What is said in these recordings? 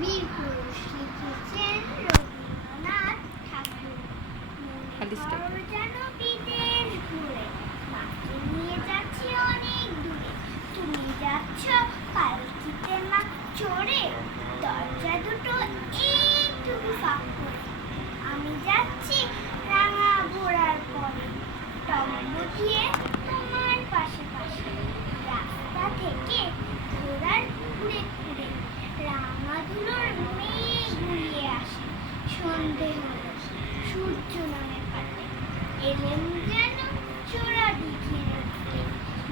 বীর পুরুষ লিখেছেন রবীন্দ্রনাথ ঠাকুর। যেন বিদেশ ঘুরে মাকে নিয়ে যাচ্ছি অনেক দূরে, তুমি যাচ্ছ পালকিতে মা চড়ে, দরজা দুটো একটু ফাঁক করে। আমি যাচ্ছি রাঙা ঘোড়ার পরে, টম্ব দিয়ে তোমার পাশে পাশে, রাস্তা থেকে ঘোড়ার ঘুরে ঘুরে রাঙা ধুলোর মেঘ ঘুরিয়ে আসে। সন্ধে হলো, সূর্য নামে পাটে, এলেন যেন চোরা দিঘির দিকে,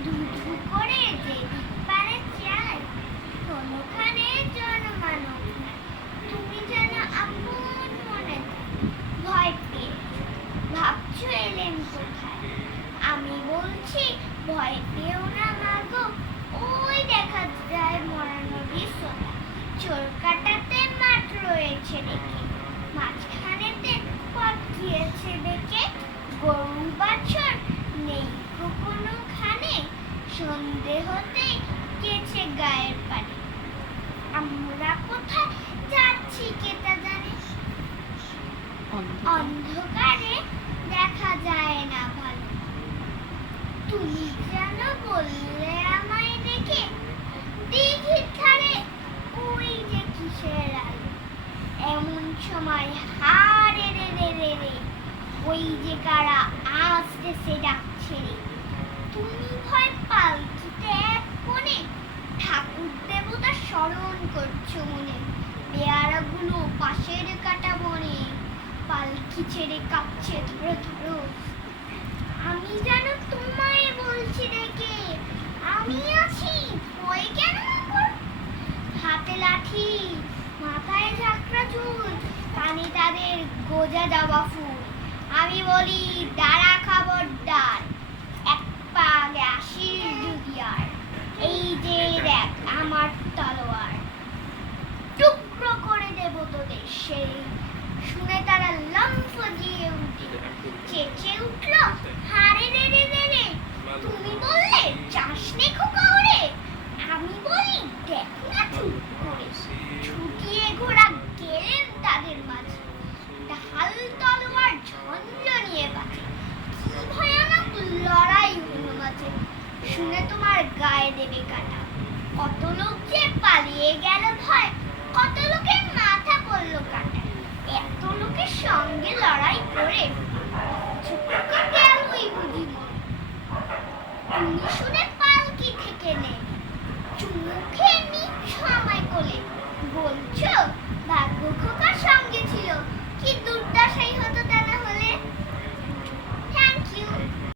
ধু ধু করে যেদিক পারে চায়, কোনোখানে জনমানব নাই, তুমি যেন আপন মনে ভয় পেয়ে ভাবছো এলেন কোথায়। আমি বলছি ভয় পেও না মাগো, ওই দেখা যায় মরা নদীর সোনা, চোর কাটাতে মাঠ রয়েছে রেখে, মাঝখানেতে পথ গিয়েছে বেঁকে, গরু বাছর নেই কোনোখানে, সন্ধে হতেই গেছে গায়ের পানে। আমরা কোথায় যাচ্ছি কে তা জানে, অন্ধকারে দেখা যায় না ভালো, তুমি যেন বললে আমায় দেখে, দিঘির ধারে ওই যে কিসের আলো, এমন সময় হারে রে রে রে রে, ওই যে কারা আসতেছে ডাকছে রে। তুমি ভয় পালকিতে এক কোণে ঠাকুর দেবতা স্মরণ করছো মনে, পেয়ারাগুলো পাশের কাটা বনে, পালকি ছেড়ে কাঁপছে ধরো ধরো। আমি যেন তোমায় বলছি দেখে, আমি আছি ভয় কেন আমার, হাতে লাঠি মাথায় ঝাঁকড়া চুল, কানে তাদের গোজা জবা ফুল। আমি বলি দাঁড়া খবরদার, এক পা গ্যাসির জুগিয়ার, এই যে দেখ আমার তলোয়ার।